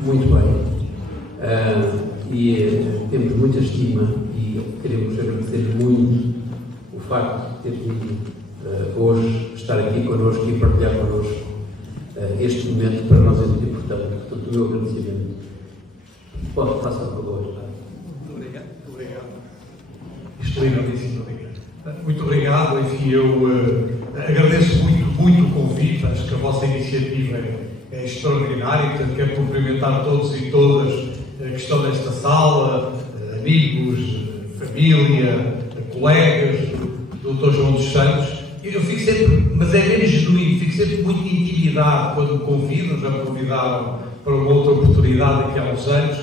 Muito bem. Temos muita estima e queremos agradecer muito o facto de ter vindo hoje estar aqui connosco e partilhar connosco este momento para nós é muito importante. Portanto, o meu agradecimento. Pode passar por favor. Obrigado. Extremamente obrigado. Muito obrigado. Enfim, eu agradeço muito o convite. Acho que a vossa iniciativa é extraordinária. Portanto, quero cumprimentar todos e todas que estão nesta sala, amigos, família, colegas, Dr. João dos Santos. Eu fico sempre, mas é mesmo genuíno, fico sempre muito intimidado quando me convidam. Já me convidaram para uma outra oportunidade aqui há uns anos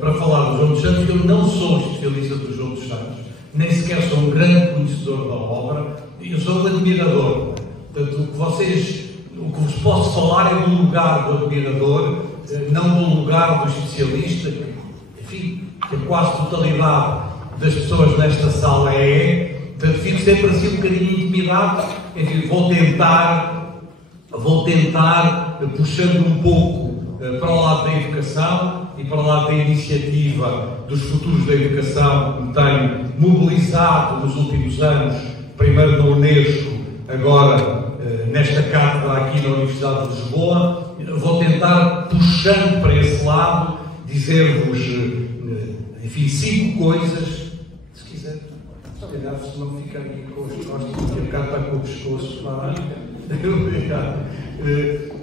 para falar do João dos Santos. Eu não sou especialista do João dos Santos, nem sequer sou um grande conhecedor da obra, eu sou um admirador. Portanto, o que vos posso falar é do lugar do admirador, não do lugar do especialista, enfim, que a quase totalidade das pessoas nesta sala é. Portanto, fico sempre assim um bocadinho intimidado. Enfim, vou tentar, puxando um pouco para o lado da educação e para o lado da iniciativa dos futuros da educação, que me tenho mobilizado nos últimos anos, primeiro na Unesco, agora nesta cátedra aqui na Universidade de Lisboa. Vou tentar, puxando para esse lado, dizer-vos, enfim, 5 coisas, se quiser. Se calhar, se não ficar aqui com os costas, porque a bocado está com o pescoço lá.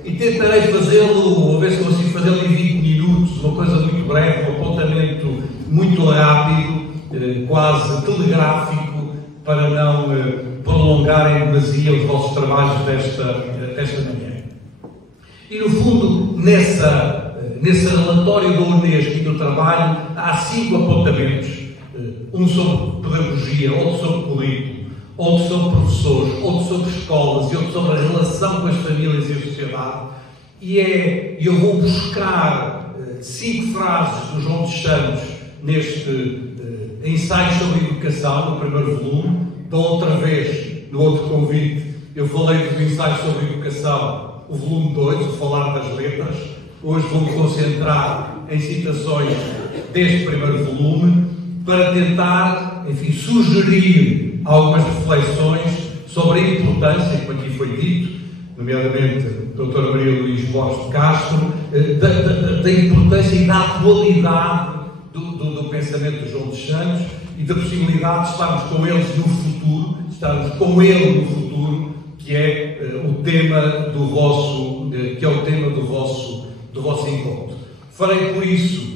E tentarei fazê-lo, a ver se consigo fazê-lo em 20 minutos, uma coisa muito breve, um apontamento muito rápido, quase telegráfico, para não prolongar em demasia os vossos trabalhos desta manhã. E, no fundo, nesse relatório do Unesco e do trabalho, há 5 apontamentos. Um sobre pedagogia, outro sobre currículo, outro sobre professores, outro sobre escolas e outro sobre a relação com as famílias e a sociedade. E eu vou buscar 5 frases do João dos Santos neste ensaio sobre educação, no primeiro volume. Da outra vez, no outro convite, eu falei dos ensaios sobre educação, o volume 2, o falar das letras. Hoje vou-me concentrar em citações deste primeiro volume, para tentar, enfim, sugerir algumas reflexões sobre a importância, como aqui foi dito, nomeadamente a doutora Maria Luís Borges de Castro, da importância e da atualidade do pensamento de João dos Santos e da possibilidade de estarmos com eles no futuro, estarmos com ele no futuro, que é o tema do vosso encontro. Farei por isso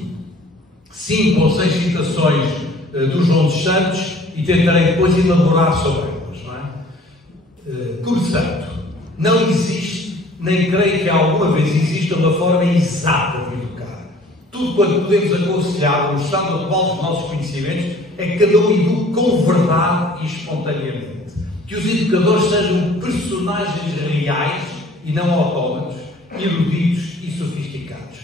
5 ou 6 citações do João dos Santos e tentarei depois elaborar sobre elas. Não é? Começando, não existe, nem creio que alguma vez exista uma forma exata de educar. Tudo quanto podemos aconselhar no estado atual dos nossos conhecimentos é que cada um eduque com verdade e espontaneamente. Que os educadores sejam personagens reais e não autómatos, eruditos e sofisticados.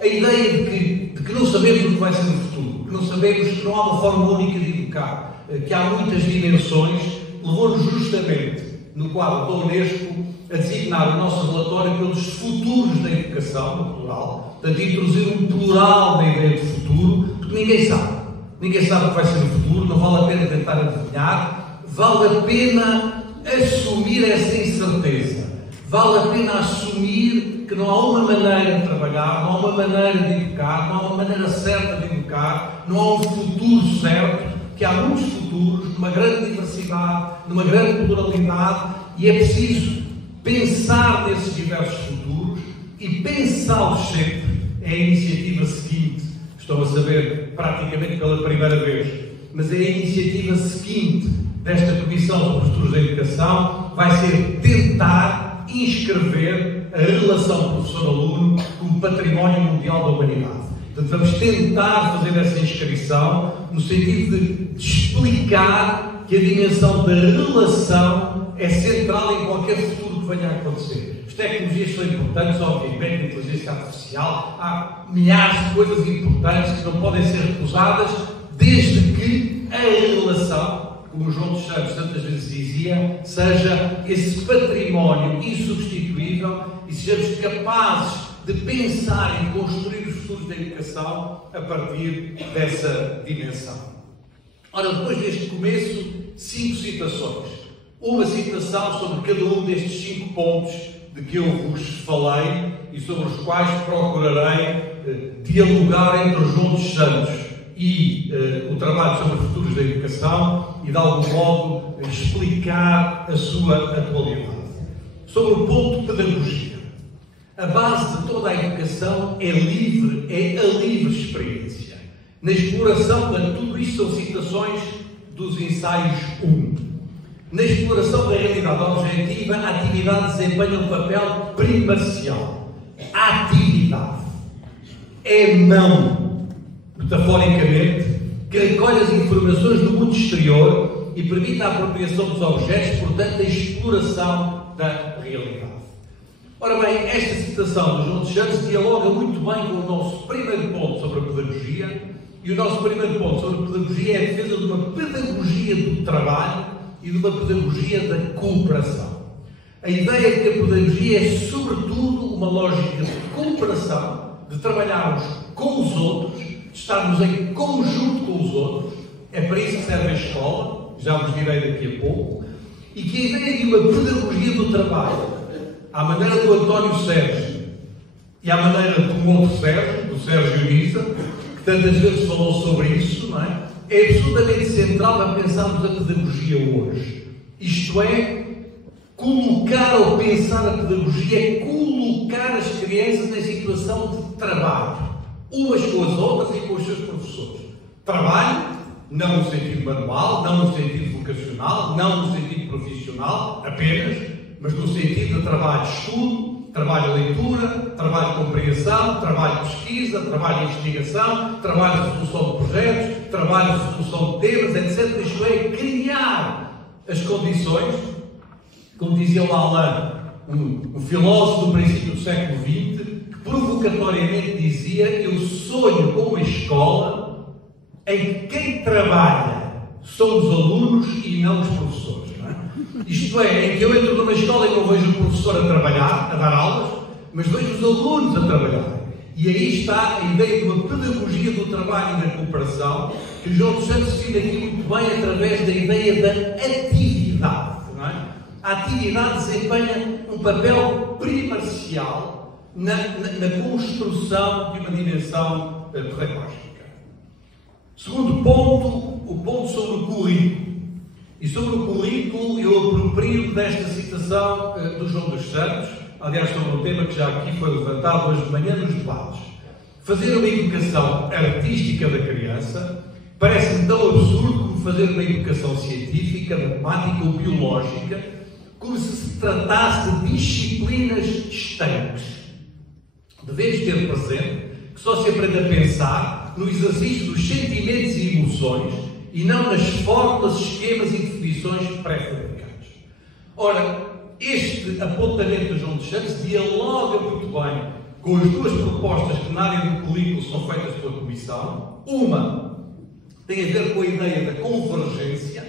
A ideia de que não sabemos o que vai ser no futuro, que não sabemos, que não há uma forma única de educar, que há muitas dimensões, levou-nos justamente, no quadro da Unesco, a designar o nosso relatório pelos futuros da educação, no plural, portanto, introduzir um plural na ideia de futuro, porque ninguém sabe. Ninguém sabe o que vai ser no futuro, não vale a pena tentar adivinhar, vale a pena assumir essa incerteza, vale a pena assumir que não há uma maneira de trabalhar, não há uma maneira de educar, não há uma maneira certa de educar, não há um futuro certo, que há muitos futuros, numa grande diversidade, numa grande pluralidade, e é preciso pensar nesses diversos futuros e pensá-los sempre. É a iniciativa seguinte, estão a saber praticamente pela primeira vez, mas é a iniciativa seguinte desta Comissão de Futuros da Educação, vai ser tentar inscrever a relação professor-aluno como património mundial da humanidade. Portanto, vamos tentar fazer essa inscrição no sentido de explicar que a dimensão da relação é central em qualquer futuro que venha a acontecer. As tecnologias são importantes, obviamente, a inteligência artificial, há milhares de coisas importantes que não podem ser recusadas, desde que a relação, como o João dos Santos tantas vezes dizia, seja esse património insubstituível e sejamos capazes de pensar em construir os futuros da educação a partir dessa dimensão. Ora, depois deste começo, 5 citações. Uma citação sobre cada um destes 5 pontos de que eu vos falei e sobre os quais procurarei dialogar entre o João dos Santos e o trabalho sobre os futuros da educação e, de algum modo, explicar a sua atualidade. Sobre o ponto pedagogia. A base de toda a educação é a livre experiência. Na exploração de tudo isto são citações dos ensaios 1. Na exploração da realidade objetiva, a atividade desempenha um papel primacial. A atividade é a mão, metaforicamente, que recolhe as informações do mundo exterior e permite a apropriação dos objetos, portanto, a exploração da realidade. Ora bem, esta citação do João dos Santos dialoga muito bem com o nosso primeiro ponto sobre a pedagogia, e o nosso primeiro ponto sobre a pedagogia é a defesa de uma pedagogia do trabalho e de uma pedagogia da cooperação. A ideia de que a pedagogia é, sobretudo, uma lógica de cooperação, de trabalharmos com os outros, de estarmos em conjunto com os outros, é para isso que serve a escola, já vos direi daqui a pouco, e que a ideia de uma pedagogia do trabalho, à maneira do António Sérgio e à maneira do outro Sérgio, do Sérgio Uniza, que tantas vezes falou sobre isso, não é? É absolutamente central para pensarmos a pedagogia hoje. Isto é, colocar ou pensar a pedagogia é colocar as crianças em situação de trabalho, umas com as outras e com os seus professores. Trabalho, não no sentido manual, não no sentido vocacional, não no sentido profissional apenas, mas no sentido de trabalho de estudo, trabalho de leitura, trabalho de compreensão, trabalho de pesquisa, trabalho de investigação, trabalho de resolução de projetos, trabalho de resolução de temas, etc. Isto é, criar as condições, como dizia o Alain, um filósofo do princípio do século XX, que provocatoriamente dizia: eu sonho com uma escola em que quem trabalha são os alunos e não os professores. Isto é, em que eu entro numa escola e não vejo o professor a trabalhar, a dar aulas, mas vejo os alunos a trabalhar. E aí está a ideia de uma pedagogia do trabalho e da cooperação, que o João dos Santos define aqui muito bem através da ideia da atividade. Não é? A atividade desempenha um papel primacial na construção de uma dimensão pedagógica. Segundo ponto, o ponto sobre o currículo. E sobre o currículo, eu aproprio desta citação do João dos Santos, aliás, sobre um tema que já aqui foi levantado hoje de manhã nos debates. Fazer uma educação artística da criança parece-me tão absurdo como fazer uma educação científica, matemática ou biológica, como se tratasse de disciplinas estanques. Devemos ter presente que só se aprende a pensar no exercício dos sentimentos e emoções e não nas fórmulas, esquemas e definições pré-fabricadas. Ora, este apontamento de João dos Santos dialoga muito bem com as duas propostas que na área do currículo são feitas pela Comissão. Uma tem a ver com a ideia da convergência,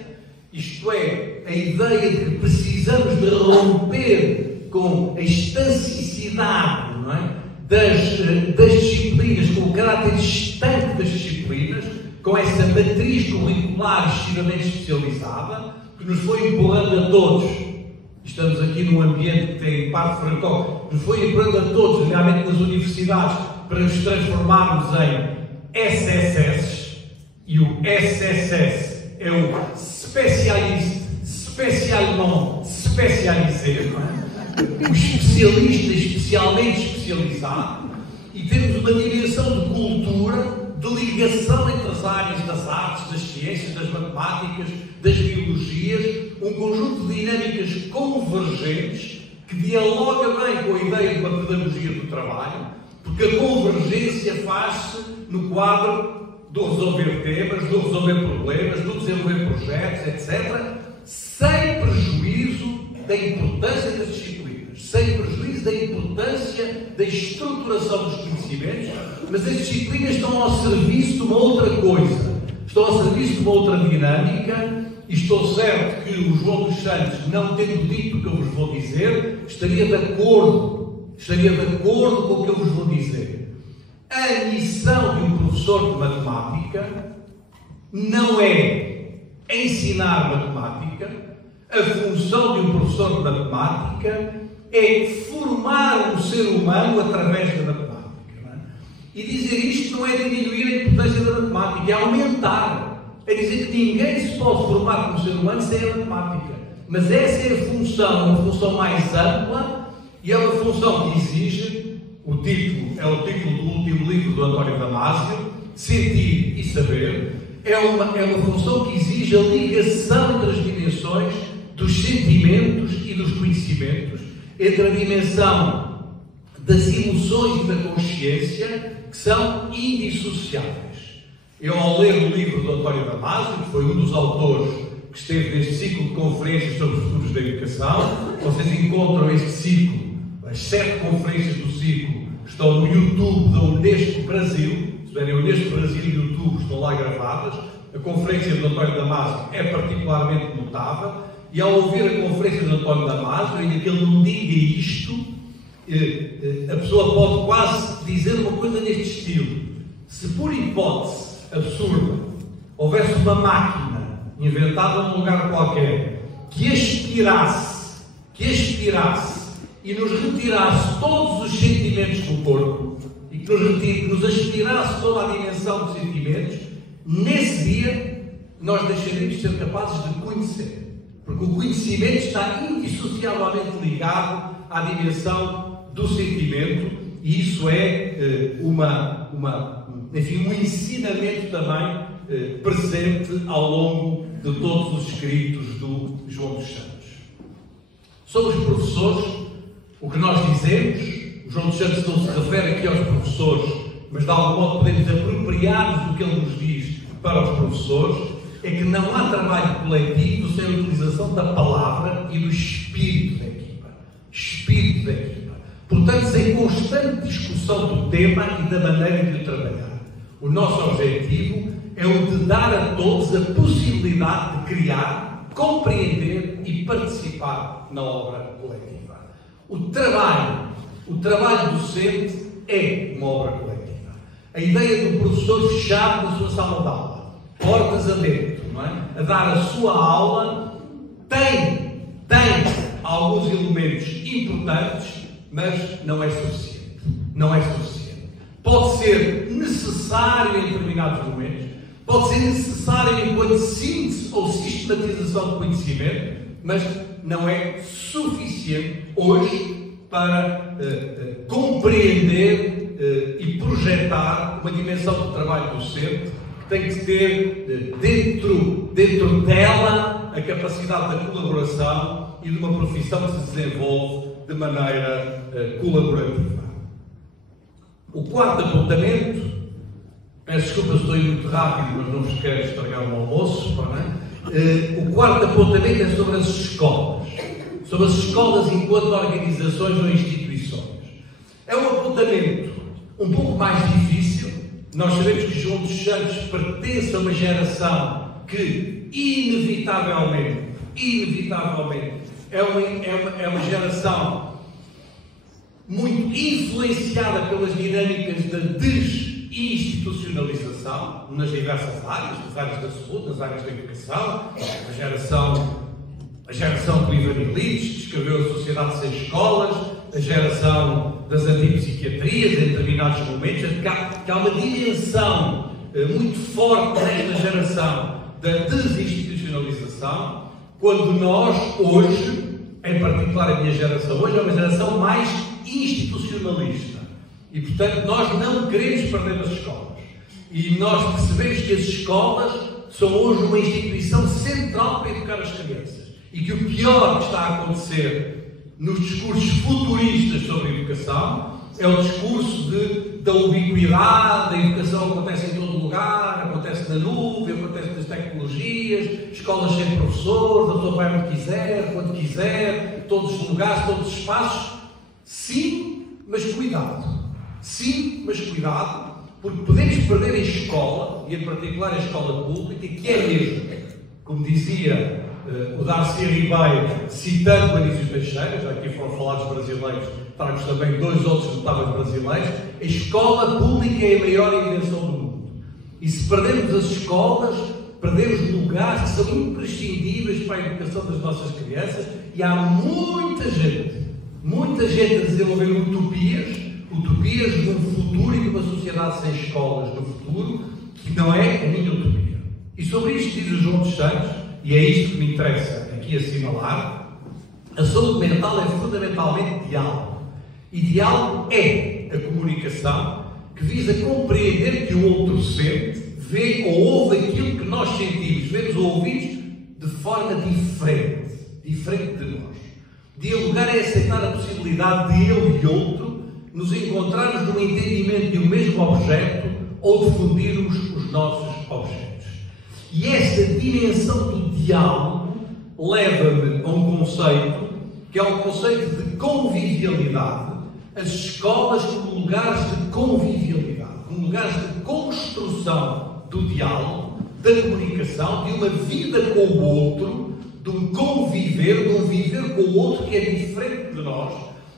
isto é, a ideia de que precisamos de romper com a estancicidade, não é? das disciplinas, com o caráter estanque das disciplinas, com essa matriz curricular excessivamente especializada, que nos foi empurrando a todos. Estamos aqui num ambiente que tem parte francó, nos foi empurrando a todos, realmente nas universidades, para nos transformarmos em SSS, e o SSS é o Specialiste, Spécialement Spécialisé, o especialista especialmente especializado, e temos uma dimensão de cultura, de ligação entre as áreas das artes, das ciências, das matemáticas, das biologias, um conjunto de dinâmicas convergentes que dialoga bem com a ideia de uma pedagogia do trabalho, porque a convergência faz-se no quadro do resolver temas, do resolver problemas, do desenvolver projetos, etc., sem prejuízo da importância das disciplinas, sem prejuízo da importância da estruturação dos conhecimentos, mas as disciplinas estão ao serviço de uma outra coisa, estão ao serviço de uma outra dinâmica, e estou certo que o João dos Santos, não tendo dito o que eu vos vou dizer, estaria de acordo estaria de acordo com o que eu vos vou dizer. A missão de um professor de matemática não é ensinar matemática. A função de um professor de matemática é formar um ser humano através da matemática. Não é? E dizer isto não é diminuir a importância da matemática, é aumentar. É dizer que ninguém se pode formar como ser humano sem a matemática. Mas essa é a função, uma função mais ampla, e é uma função que exige, o título do último livro do António Damasio, Sentir e Saber. É uma função que exige a ligação entre as dimensões dos sentimentos e dos conhecimentos, entre a dimensão das emoções e da consciência, que são indissociáveis. Eu, ao ler o livro do António Damasio, que foi um dos autores que esteve neste ciclo de conferências sobre os futuros da educação, vocês encontram este ciclo, as 7 conferências do ciclo estão no YouTube da Unesco Brasil. Se verem, Unesco Brasil e YouTube estão lá gravadas. A conferência do António Damasio é particularmente notável. E ao ouvir a conferência do António Damasio, ainda que ele não diga isto, a pessoa pode quase dizer uma coisa neste estilo: se por hipótese absurda houvesse uma máquina inventada num lugar qualquer que aspirasse e nos retirasse todos os sentimentos do corpo e que nos aspirasse toda a dimensão dos sentimentos, nesse dia nós deixaríamos de ser capazes de conhecer. Porque o conhecimento está indissociavelmente ligado à dimensão do sentimento, e isso é um ensinamento também presente ao longo de todos os escritos do João dos Santos. Sobre os professores, o que nós dizemos, o João dos Santos não se refere aqui aos professores, mas de algum modo podemos apropriar-nos do que ele nos diz para os professores, é que não há trabalho coletivo sem a utilização da palavra e do espírito da equipa. Espírito da equipa. Portanto, sem constante discussão do tema e da maneira de o trabalhar. O nosso objetivo é o de dar a todos a possibilidade de criar, compreender e participar na obra coletiva. O trabalho docente é uma obra coletiva. A ideia do professor fechado na sua sala de aula, portas adentro, não é? A dar a sua aula, tem alguns elementos importantes, mas não é suficiente. Não é suficiente. Pode ser necessário em determinados momentos, pode ser necessário enquanto síntese ou sistematização de conhecimento, mas não é suficiente hoje para compreender e projetar uma dimensão do trabalho docente que tem que ter dentro dela a capacidade da colaboração e de uma profissão que se desenvolve de maneira colaborativa. O quarto apontamento, peço desculpa se estou indo muito rápido, mas não vos quero estragar o almoço, não é? O quarto apontamento é sobre as escolas. Sobre as escolas enquanto organizações ou instituições. É um apontamento um pouco mais difícil. Nós sabemos que João dos Santos pertence a uma geração que, inevitavelmente, é uma geração muito influenciada pelas dinâmicas da desinstitucionalização nas diversas áreas, nas áreas da saúde, nas áreas da educação, a geração do Ivan Illich, que escreveu A Sociedade Sem Escolas, a geração das antipsiquiatrias, em determinados momentos, que há uma dimensão muito forte nesta geração da desinstitucionalização, quando nós, hoje, em particular a minha geração hoje, é uma geração mais institucionalista. E, portanto, nós não queremos perder as escolas. E nós percebemos que as escolas são hoje uma instituição central para educar as crianças. E que o pior que está a acontecer nos discursos futuristas sobre a educação é o discurso da ubiquidade, a educação acontece em todo lugar, acontece na nuvem, acontece nas tecnologias, escolas sem professores, a pessoa vai onde quiser, quando quiser, todos os lugares, todos os espaços. Sim, mas cuidado. Sim, mas cuidado, porque podemos perder a escola, e em particular a escola pública, que é mesmo, como dizia o Darcy Ribeiro, citando Anísio Teixeira, já aqui foram falados brasileiros trago também 2 outros notáveis brasileiros, a escola pública é a maior invenção do mundo. E se perdermos as escolas, perdemos lugares que são imprescindíveis para a educação das nossas crianças, e há muita gente a desenvolver utopias de um futuro e de uma sociedade sem escolas no futuro, que não é a minha utopia. E sobre isto diz o João dos Santos, e é isto que me interessa aqui assinalar: a saúde mental é fundamentalmente diálogo. E diálogo é a comunicação que visa compreender que o outro sente, vê ou ouve aquilo que nós sentimos, vemos ou ouvimos de forma diferente de nós. Dialogar é aceitar a possibilidade de eu e outro nos encontrarmos no entendimento de um mesmo objeto ou de fundirmos os nossos objetos. E essa dimensão do diálogo leva-me a um conceito que é o conceito de convivialidade. As escolas como lugares de convivialidade, como lugares de construção do diálogo, da comunicação, de uma vida com o outro, de um conviver, de um viver com o outro que é diferente de nós.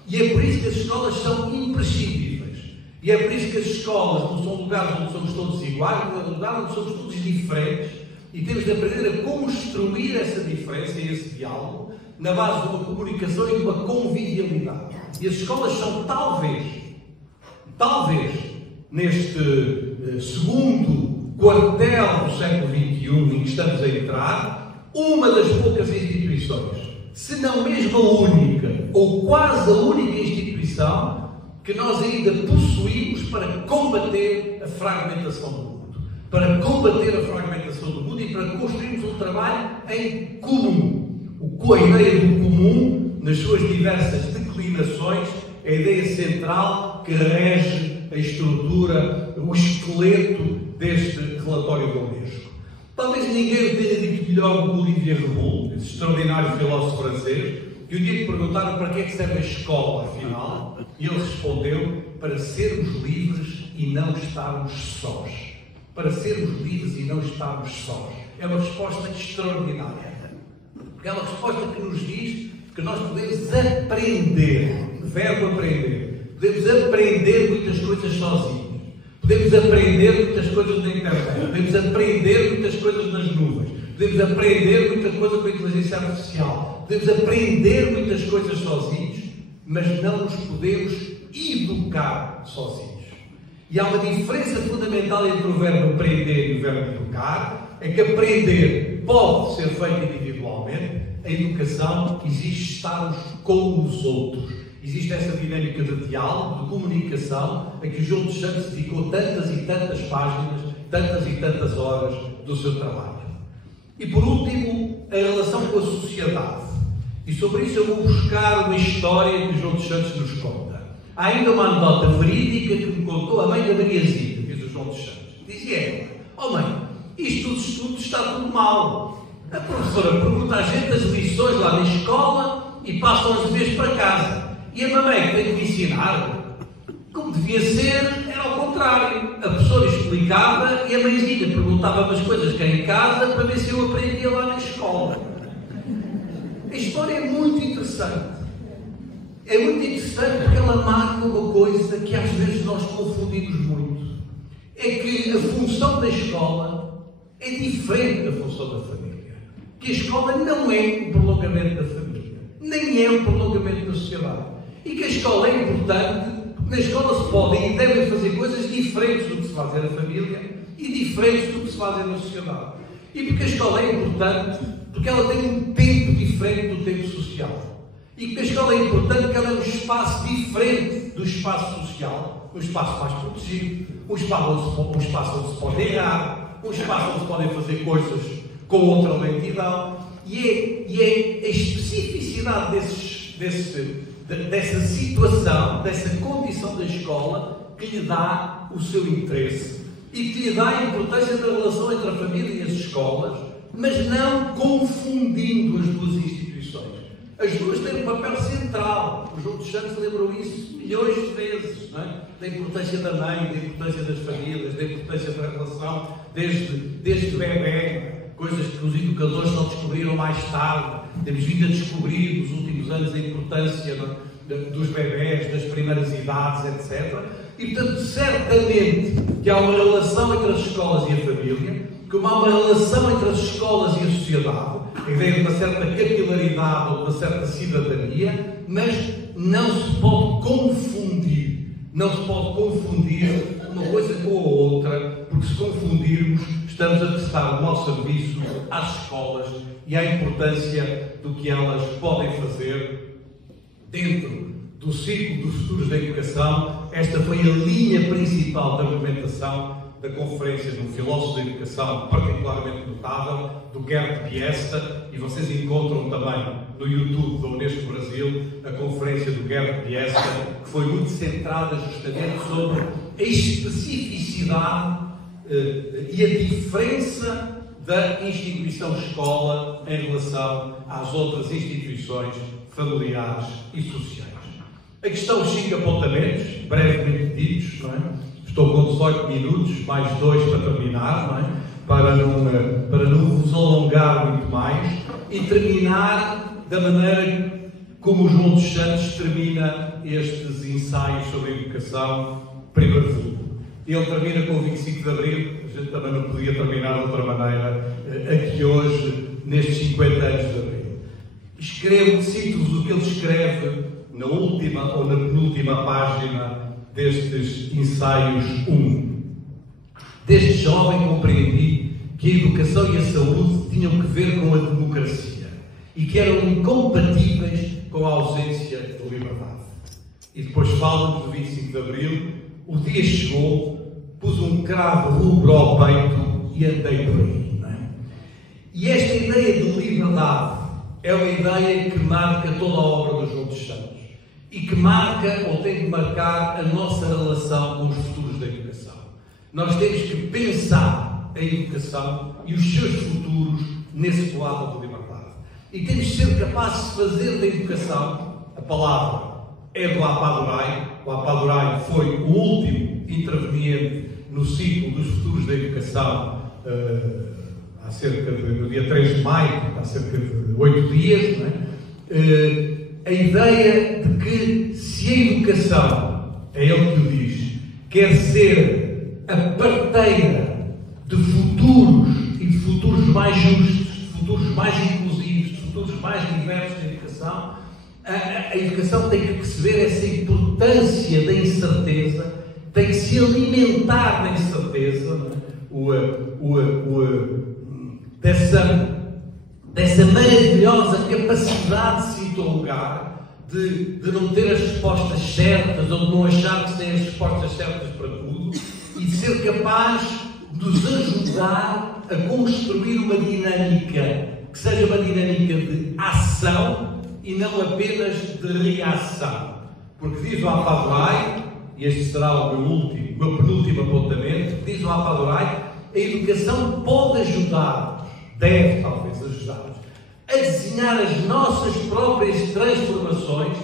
E é por isso que as escolas são imprescindíveis. E é por isso que as escolas não são lugares onde somos todos iguais, mas lugares onde somos todos diferentes. E temos de aprender a construir essa diferença e esse diálogo na base de uma comunicação e de uma convivialidade. E as escolas são talvez, neste segundo quartel do século XXI em que estamos a entrar, uma das poucas instituições, se não mesmo a única, ou quase a única instituição que nós ainda possuímos para combater a fragmentação do mundo. Para combater a fragmentação do mundo e para construirmos um trabalho em comum. A ideia do comum, nas suas diversas declinações, é a ideia central que rege a estrutura, o esqueleto deste relatório da Unesco. Talvez ninguém tenha dito melhor do que Olivier Reboul, esse extraordinário filósofo francês, que um dia lhe perguntaram para que é que serve a escola, afinal, e ele respondeu: para sermos livres e não estarmos sós. Para sermos livres e não estarmos sós. É uma resposta extraordinária. Porque é uma resposta que nos diz que nós podemos aprender, verbo aprender, podemos aprender muitas coisas sozinhos, podemos aprender muitas coisas na internet, podemos aprender muitas coisas nas nuvens, podemos aprender muita coisa com a inteligência artificial, podemos aprender muitas coisas sozinhos, mas não nos podemos educar sozinhos. E há uma diferença fundamental entre o verbo aprender e o verbo educar, é que aprender pode ser feito individualmente, a educação exige estarmos com os outros. Existe essa dinâmica de diálogo, de comunicação, a que o João dos Santos dedicou tantas e tantas páginas, tantas e tantas horas do seu trabalho. E por último, a relação com a sociedade. E sobre isso eu vou buscar uma história que o João dos Santos nos conta. Há ainda uma anedota verídica que me contou a mãe da Mariazinha, diz o João dos Santos. Dizia ela: oh mãe, isto dos estudos está tudo mal. A professora pergunta à gente as lições lá na escola e passam as vezes para casa. E a mamãe que tem que me ensinar, como devia ser, era ao contrário. A professora explicava e a mãezinha perguntava-me as coisas cá em casa para ver se eu aprendia lá na escola. A história é muito interessante. É muito interessante porque ela marca uma coisa que às vezes nós confundimos muito. É que a função da escola é diferente da função da família. Que a escola não é um prolongamento da família, nem é um prolongamento da sociedade. E que a escola é importante, porque na escola se podem e devem fazer coisas diferentes do que se faz na família e diferentes do que se faz na sociedade. E porque a escola é importante, porque ela tem um tempo diferente do tempo social. E que a escola é importante porque ela é um espaço diferente do espaço social, um espaço mais protegido, um espaço onde se pode errar, um espaço onde se podem fazer coisas com outra lentidão. E é a especificidade dessa situação, dessa condição da escola, que lhe dá o seu interesse e que lhe dá a importância da relação entre a família e as escolas, mas não confundindo as duas instituições. As duas têm um papel central. O João dos Santos lembrou isso milhões de vezes, não é? Da importância da mãe, da importância das famílias, da importância da relação, desde bebê, coisas que os educadores só descobriram mais tarde. Temos vindo a descobrir nos últimos anos a importância dos bebés, das primeiras idades, etc. E, portanto, certamente que há uma relação entre as escolas e a família, como há uma relação entre as escolas e a sociedade, a ideia de uma certa capilaridade ou de uma certa cidadania, mas não se pode confundir uma coisa com a outra, porque se confundirmos, estamos a prestar o nosso serviço às escolas e à importância do que elas podem fazer dentro do ciclo dos futuros da educação. Esta foi a linha principal da argumentação da conferência de um filósofo da educação particularmente notável, do Gerd Biesta, e vocês encontram também no YouTube da Unesco Brasil a conferência do Gerd Biesta, que foi muito centrada justamente sobre a especificidade e a diferença da instituição escola em relação às outras instituições familiares e sociais. A questão, os 5 apontamentos, brevemente ditos, não é? Estou com 18 minutos, mais 2 para terminar, não é? Para não vos alongar muito mais, e terminar da maneira como o João dos Santos termina estes ensaios sobre a educação, primeiro volume. Ele termina com o 25 de Abril, a gente também não podia terminar de outra maneira aqui hoje, nestes 50 anos de Abril. Cito-vos o que ele escreve na última ou na penúltima página destes ensaios 1. Desde jovem compreendi que a educação e a saúde tinham que ver com a democracia e que eram incompatíveis com a ausência de liberdade. E depois fala-nos do 25 de Abril: o dia chegou, pus um cravo rubro ao peito e andei por aí. Não é? E esta ideia de liberdade é uma ideia que marca toda a obra do João dos Santos e que marca ou tem que marcar a nossa relação com os futuros da educação. Nós temos que pensar a educação e os seus futuros nesse quadro de liberdade. E temos de ser capazes de fazer da educação, a palavra é do Apadurai. O Apadurai foi o último interveniente no ciclo dos futuros da educação, no dia 3 de maio, há cerca de 8 dias, não é? A ideia de que se a educação, é ele que o diz, quer ser a parteira de futuros e de futuros mais justos, de futuros mais inclusivos, de futuros mais diversos na educação, a educação tem que perceber essa importância da incerteza, tem que se alimentar da incerteza, dessa maravilhosa capacidade de se interrogar, de não ter as respostas certas ou de não achar que se tem as respostas certas para tudo, e de ser capaz de nos ajudar a construir uma dinâmica que seja uma dinâmica de ação e não apenas de reação. Porque diz o Apadurai, e este será o meu penúltimo apontamento, diz o Apadurai: a educação pode ajudar, deve talvez ajudar-nos a desenhar as nossas próprias transformações,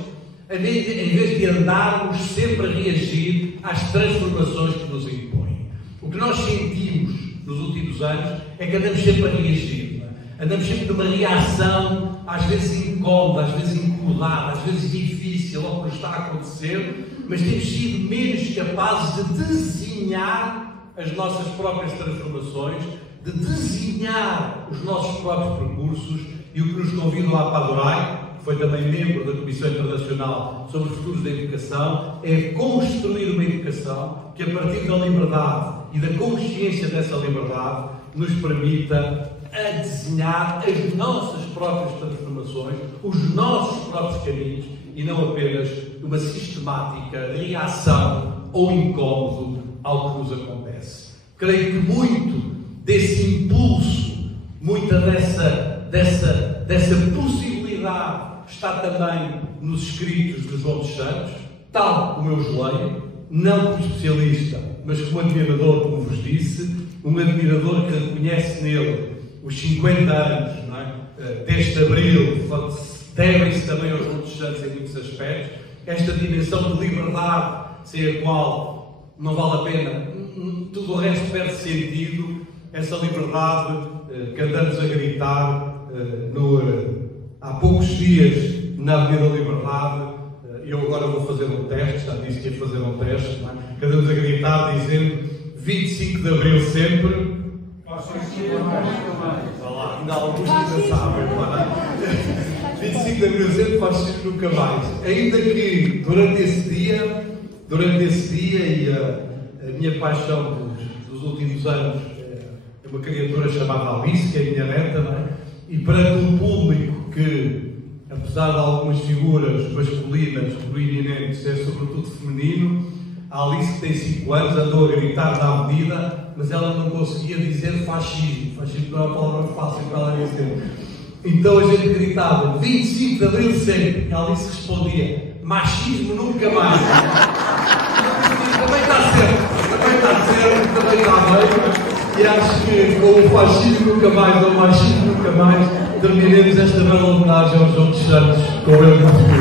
em vez de andarmos sempre a reagir às transformações que nos impõem. O que nós sentimos nos últimos anos é que andamos sempre a reagir, andamos sempre numa reação, às vezes incómoda, às vezes incomodada, às vezes difícil ao que nos está a acontecer, mas temos sido menos capazes de desenhar as nossas próprias transformações, de desenhar os nossos próprios percursos. E o que nos convida a Apadurai, que foi também membro da Comissão Internacional sobre os Futuros da Educação, é construir uma educação que, a partir da liberdade e da consciência dessa liberdade, nos permita a desenhar as nossas próprias transformações, os nossos próprios caminhos, e não apenas uma sistemática reação ou incómodo ao que nos acontece. Creio que muito desse impulso, muita dessa possibilidade está também nos escritos de João dos Santos, tal como eu os leio, não como especialista, mas como admirador, como vos disse, um admirador que reconhece nele os 50 anos, não é? Deste Abril, devem-se também aos João dos Santos em muitos aspectos, esta dimensão de liberdade, sem a qual não vale a pena, tudo o resto perde sentido, essa liberdade que andamos a gritar há poucos dias na Avenida da Liberdade. eu agora vou fazer um teste, já disse que ia fazer um teste, não é? Cada vez a gritar dizendo 25 de Abril sempre. Ainda alguns que ainda sabem, não é? 25 de Abril sempre, fascismo nunca mais. Ainda que durante esse dia e a minha paixão dos últimos anos é uma criatura chamada Alice, que é a minha neta, não é? E perante um público que, apesar de algumas figuras masculinas proeminentes, é sobretudo feminino, a Alice, que tem 5 anos, andou a gritar na avenida, mas ela não conseguia dizer fascismo. Fascismo não é uma palavra fácil para ela dizer. Então a gente gritava 25 de Abril sempre. E a Alice respondia machismo nunca mais. Também está certo, também está bem. E acho que com o fascismo nunca mais ou o machismo nunca mais terminemos esta bela homenagem ao João dos Santos com ele no futuro.